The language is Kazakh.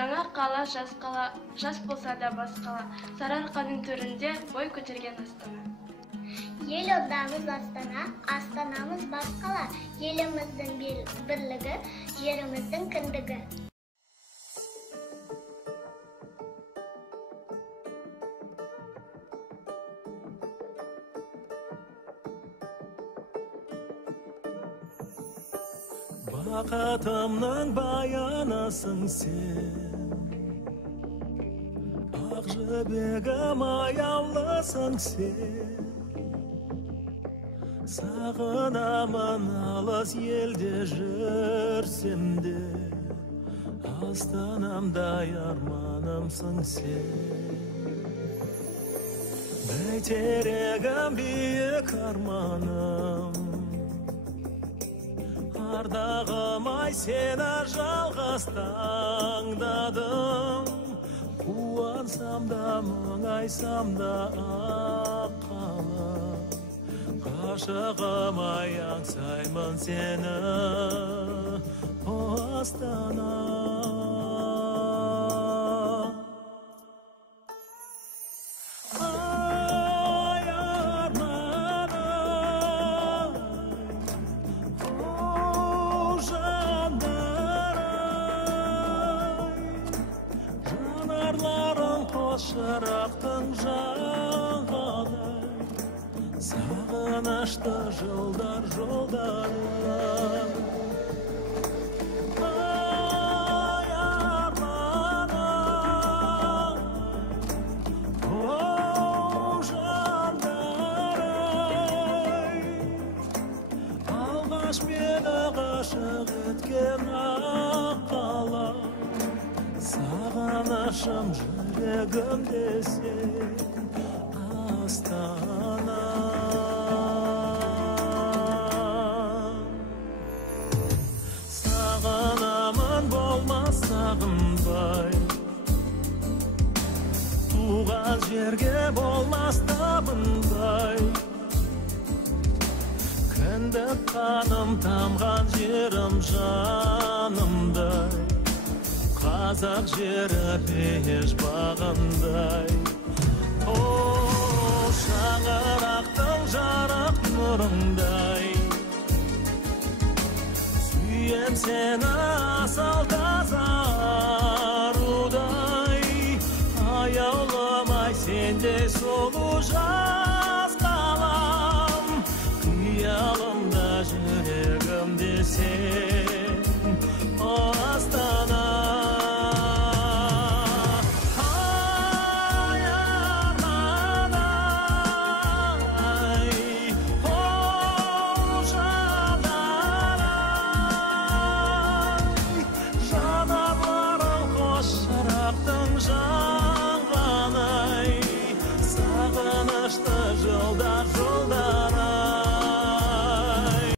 Жаңа қала, жас болса да бас қала, Сарыарқаның төрінде бой көтерген Астана. Елордамыз Астана, Астанамыз бас қала, еліміздің бірлігі, жеріміздің кіндігі. Бақытымның баянысың сен, ақ жібегім аяулысың сен. Сағынамын алыс елде жүрсем де, Астанамдай арманымсың сен. Бәйтерегім биік арманым, ардағым ай сені жалғыз таңдадым. Қуансам да мұңайсам да ақ қалам, ғашығым ай аңсаймын сені, о Астана. Шырақтың жағалай, сағынышты жылдар жолдары. Ай арманым, оу жандар-ай, алғаш мені ғашық еткен ақ қала, сағынышым жүрегімде сен, Астана. Сағынамын болмас сағынбай, туған жерге болмас табынбай. Кіндік қаным тамған жерім жанымдай, қазақ жері пеш бағындай. О, шаңырақтың жарық нұрындай, сүйем сені асыл таза арудай. Аяулым ай сендей сұлу жас қалам, қиялымда жүрегімде сен, о Астана. Сағынышты жылдар